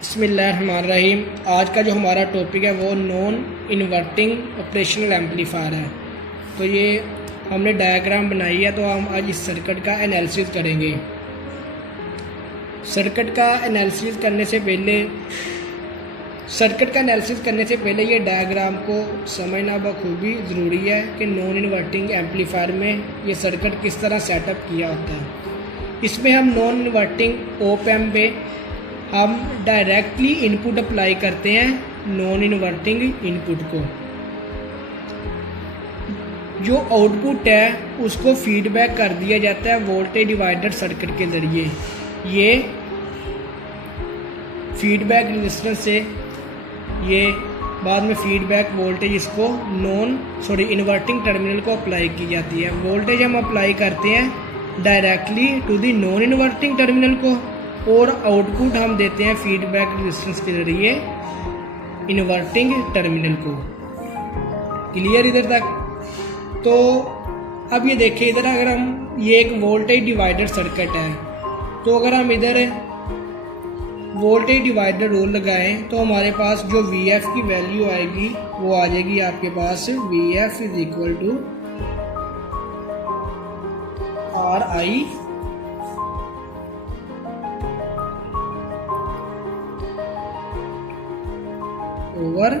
बिस्मिल्लाहिर्रहमानिर्रहीम। आज का जो हमारा टॉपिक है वो नॉन इन्वर्टिंग ऑपरेशनल एम्पलीफायर है। तो ये हमने डायग्राम बनाई है, तो हम आज इस सर्किट का एनालिसिस करेंगे। सर्किट का एनालिसिस करने से पहले ये डायग्राम को समझना बखूबी ज़रूरी है कि नॉन इन्वर्टिंग एम्पलीफायर में ये सर्किट किस तरह सेटअप किया होता है। इसमें हम नॉन इन्वर्टिंग ऑप एम्प पे हम डायरेक्टली इनपुट अप्लाई करते हैं नॉन इन्वर्टिंग इनपुट को। जो आउटपुट है उसको फीडबैक कर दिया जाता है वोल्टेज डिवाइडर सर्किट के ज़रिए। ये फीडबैक रेजिस्टेंस से ये बाद में फीडबैक वोल्टेज इसको इन्वर्टिंग टर्मिनल को अप्लाई की जाती है। वोल्टेज हम अप्लाई करते हैं directly to the non inverting terminal को और आउटपुट हम देते हैं फीडबैक रेजिस्टेंस के जरिए इन्वर्टिंग टर्मिनल को। क्लियर इधर तक? तो अब ये देखिए, इधर अगर हम ये एक वोल्टेज डिवाइडर सर्किट है, तो अगर हम इधर वोल्टेज डिवाइडर रूल लगाएं तो हमारे पास जो VF की वैल्यू आएगी वो आ जाएगी आपके पास VF is equal to RI over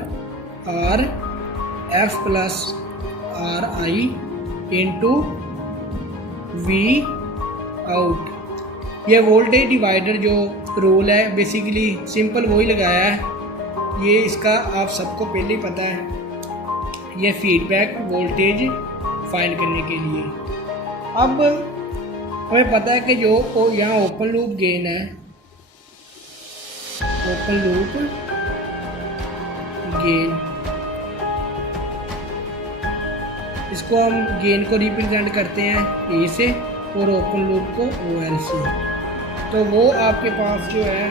RF plus RI into V out. ये वोल्टेज डिवाइडर जो रूल है बेसिकली सिंपल वही लगाया है। ये इसका आप सबको पहले ही पता है, ये फीडबैक वोल्टेज फाइंड करने के लिए। अब हमें पता है कि जो यहाँ ओपन लूप गेन है, ओपन लूप गेन, इसको हम गेन को रिप्रेजेंट करते हैं A से और ओपन लूप को OL से। तो वो आपके पास जो है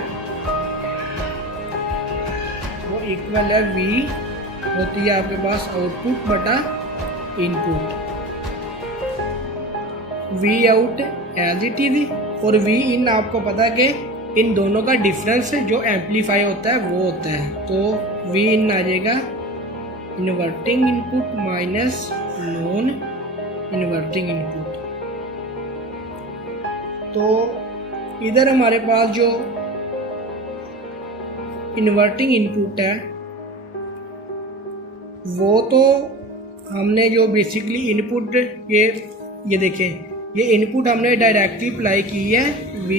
वो इक्वल है V होती है आपके पास आउटपुट बटा input. V out as it is और V इन आपको पता है कि इन दोनों का डिफरेंस जो एम्पलीफाई होता है वो होता है। तो V इन आ जाएगा inverting input minus non inverting input. तो इधर हमारे पास जो इन्वर्टिंग इनपुट है वो तो हमने जो बेसिकली इनपुट ये देखें, ये इनपुट हमने डायरेक्टली अप्लाई की है V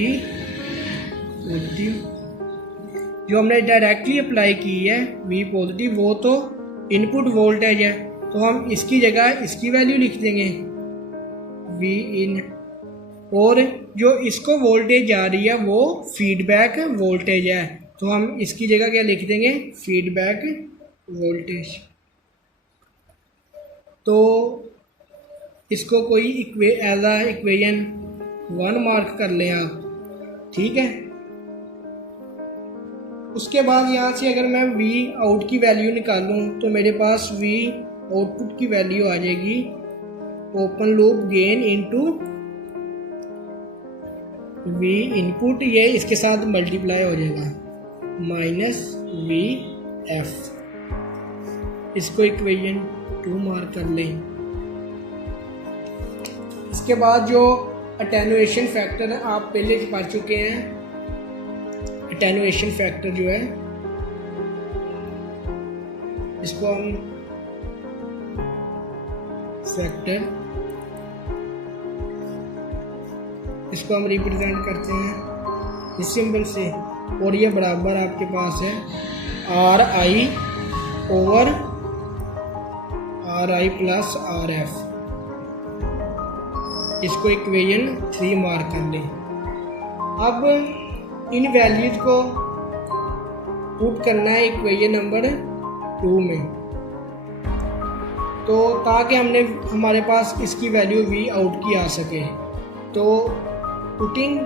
पॉजिटिव, जो हमने डायरेक्टली अप्लाई की है V पॉजिटिव, वो तो इनपुट वोल्टेज है। तो हम इसकी जगह इसकी वैल्यू लिख देंगे V इन, और जो इसको वोल्टेज जा रही है वो फीडबैक वोल्टेज है, तो हम इसकी जगह क्या लिख देंगे फीडबैक वोल्टेज। तो इसको कोई एज आ इक्वेशन 1 मार्क कर लें आप, ठीक है। उसके बाद यहाँ से अगर मैं V आउट की वैल्यू निकालूं तो मेरे पास V आउटपुट की वैल्यू आ जाएगी open loop gain into V input, ये इसके साथ मल्टीप्लाई हो जाएगा माइनस VF। इसको इक्वेशन 2 मार्क कर लें। इसके बाद जो अटेनुएशन फैक्टर है आप पहले पढ़ चुके हैं। अटेनुएशन फैक्टर जो है इसको हम इसको हम रिप्रेजेंट करते हैं इस सिंबल से, और ये बराबर आपके पास है RI over RI plus RF। इसको इक्वेशन 3 मार्क कर लें। अब इन वैल्यूज को पुट करना है इक्वेशन नंबर 2 में, तो ताकि हमारे पास इसकी वैल्यू V आउट की आ सके। तो putting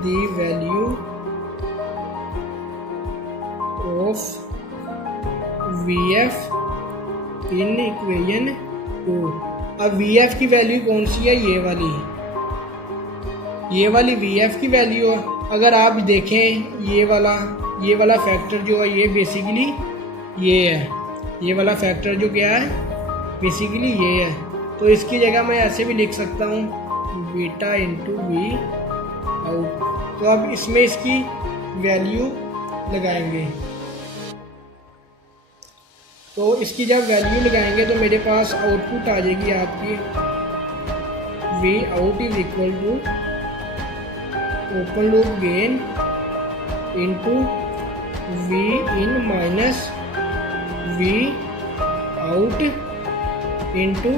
the value of VF in equation 2। अब VF की वैल्यू कौन सी है, ये वाली। ये वाली VF की वैल्यू है। अगर आप देखें ये वाला फैक्टर जो है ये बेसिकली ये है, ये वाला फैक्टर जो क्या है बेसिकली ये है। तो इसकी जगह मैं ऐसे भी लिख सकता हूँ बीटा इंटू वी आउट। तो अब इसमें इसकी वैल्यू लगाएंगे, तो इसकी जब वैल्यू लगाएंगे तो मेरे पास आउटपुट आ जाएगी आपकी V out is equal to open loop gain into V in minus V out into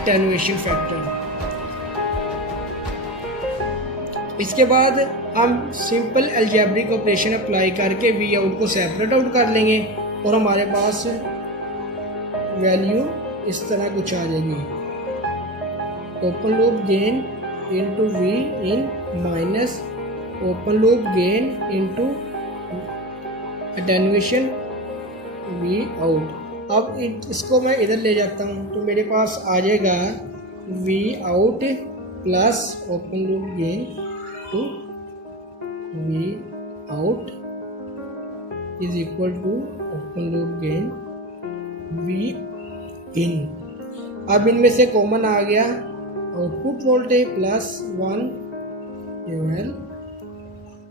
attenuation factor. इसके बाद हम सिंपल अलजेब्रिक ऑपरेशन अप्लाई करके वी आउट को सेपरेट आउट कर लेंगे और हमारे पास वैल्यू इस तरह कुछ आ जाएगी open loop gain into V in minus open loop gain into attenuation V out. अब इसको मैं इधर ले जाता हूँ तो मेरे पास आ जाएगा V out plus open loop gain to V out is equal to open loop gain V in. अब इनमें से कॉमन आ गया output voltage plus 1 UL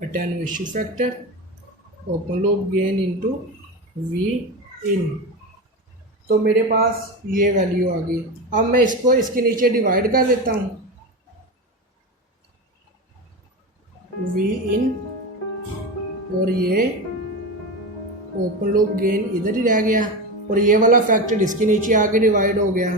attenuation factor open loop gain into V in. तो मेरे पास ये वैल्यू आ गई। अब मैं इसको इसके नीचे डिवाइड कर देता हूँ वी इन और ये ओपन लूप गेन इधर ही रह गया और ये वाला फैक्टर इसके नीचे आके डिवाइड हो गया।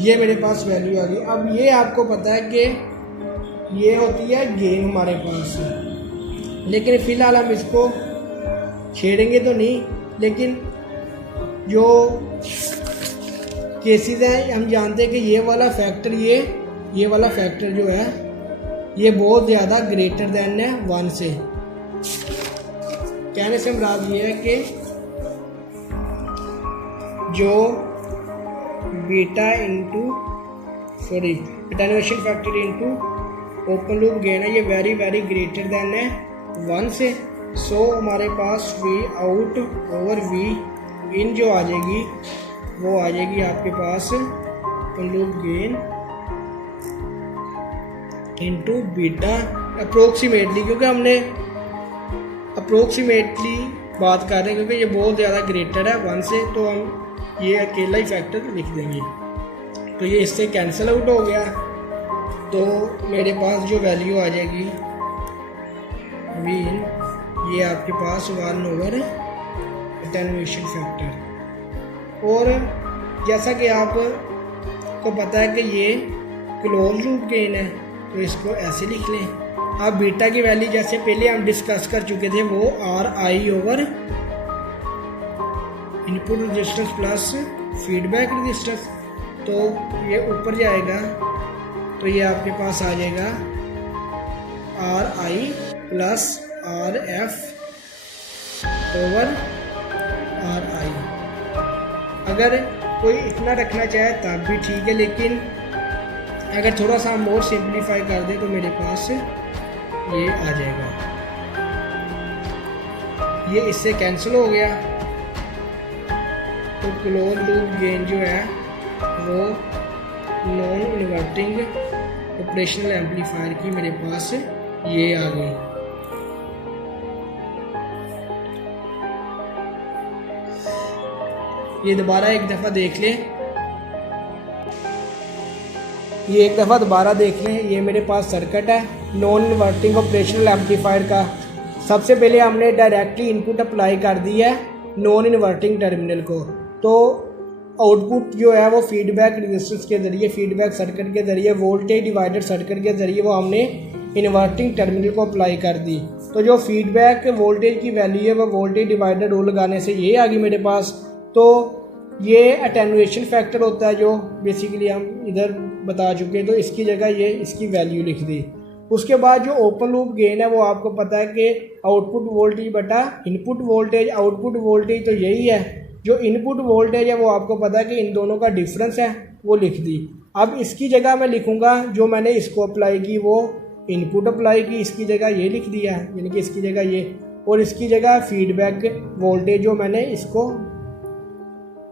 ये मेरे पास वैल्यू आ गई। अब ये आपको पता है कि ये होती है गेन हमारे पास, लेकिन फिलहाल हम इसको छेड़ेंगे तो नहीं, लेकिन जो केसेस हैं हम जानते हैं कि ये वाला फैक्टर जो है ये बहुत ज़्यादा ग्रेटर देन है 1 से। कहने से मुराद ये है कि जो beta into attenuation factor into open loop gain है ये वेरी वेरी ग्रेटर देन है 1 से। सो हमारे पास V out over V in जो आ जाएगी वो आ जाएगी आपके पास open loop gain into beta approximately, क्योंकि हमने अप्रोक्सीमेटली बात कर रहे हैं क्योंकि ये बहुत ज़्यादा ग्रेटर है 1 से, तो हम ये अकेला ही फैक्टर लिख देंगे। तो ये इससे कैंसिल आउट हो गया, तो मेरे पास जो वैल्यू आ जाएगी वी इन ये आपके पास 1 ओवर अटेन्युएशन फैक्टर। और जैसा कि आपको पता है कि ये क्लोज लूप गेन है तो इसको ऐसे लिख लें। अब बीटा की वैल्यू जैसे पहले हम डिस्कस कर चुके थे वो RI over input resistance plus feedback resistance, तो ये ऊपर जाएगा तो ये आपके पास आ जाएगा RI plus RF over RI। अगर कोई इतना रखना चाहे तब भी ठीक है, लेकिन अगर थोड़ा सा हम और सिंप्लीफाई कर दें तो मेरे पास ये आ जाएगा, ये इससे कैंसिल हो गया। तो क्लोज लूप गेन जो है वो नॉन इन्वर्टिंग ऑपरेशनल एम्पलीफायर की मेरे पास ये आ गई। ये दोबारा एक दफ़ा देख लें, ये एक दफ़ा दोबारा देख लें। ये मेरे पास सर्किट है नॉन इन्वर्टिंग ऑपरेशनल एम्पलीफायर का। सबसे पहले हमने डायरेक्टली इनपुट अप्लाई कर दी है नॉन इन्वर्टिंग टर्मिनल को, तो आउटपुट जो है वो फीडबैक रेजिस्टेंस के ज़रिए, फीडबैक सर्किट के ज़रिए, वोल्टेज डिवाइडर सर्किट के ज़रिए वो हमने इन्वर्टिंग टर्मिनल को अप्लाई कर दी। तो जो फीडबैक वोल्टेज की वैल्यू है वो वोल्टेज डिवाइडर रूल लगाने से ये आ गई मेरे पास। तो ये अटेन्युएशन फैक्टर होता है जो बेसिकली हम इधर बता चुके हैं, तो इसकी जगह ये इसकी वैल्यू लिख दी। उसके बाद जो ओपन लूप गेन है वो आपको पता है कि आउटपुट वोल्टेज बटा इनपुट वोल्टेज, आउटपुट वोल्टेज तो यही है, जो इनपुट वोल्टेज है वो आपको पता है कि इन दोनों का डिफरेंस है, वो लिख दी। अब इसकी जगह मैं लिखूंगा जो मैंने इसको अप्लाई की वो इनपुट अप्लाई की, इसकी जगह ये लिख दिया, यानी कि इसकी जगह ये, और इसकी जगह फीडबैक वोल्टेज जो मैंने इसको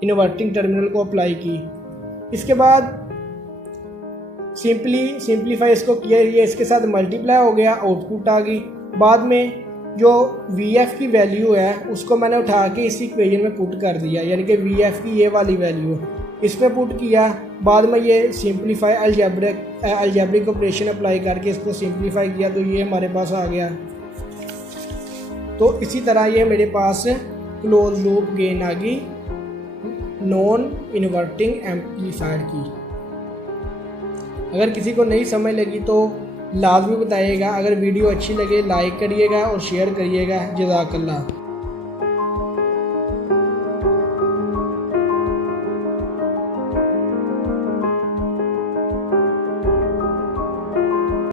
इन्वर्टिंग टर्मिनल को अप्लाई की। इसके बाद सिंप्लीफाई इसको किया, ये इसके साथ मल्टीप्लाई हो गया, आउटपुट आ गई। बाद में जो VF की वैल्यू है उसको मैंने उठा के इस इक्वेशन में पुट कर दिया, यानी कि VF की ये वाली वैल्यू इसमें पुट किया। बाद में ये सिंप्लीफाई अलजेब्रिक ऑपरेशन अप्लाई करके इसको सिंप्लीफाई किया तो ये हमारे पास आ गया। तो इसी तरह ये मेरे पास क्लोज लूप गेन आ गई नॉन इन्वर्टिंग एम्पलीफायर की। अगर किसी को नहीं समझ लगी तो लाजमी बताइएगा। अगर वीडियो अच्छी लगे लाइक करिएगा और शेयर करिएगा। जज़ाकल्लाह।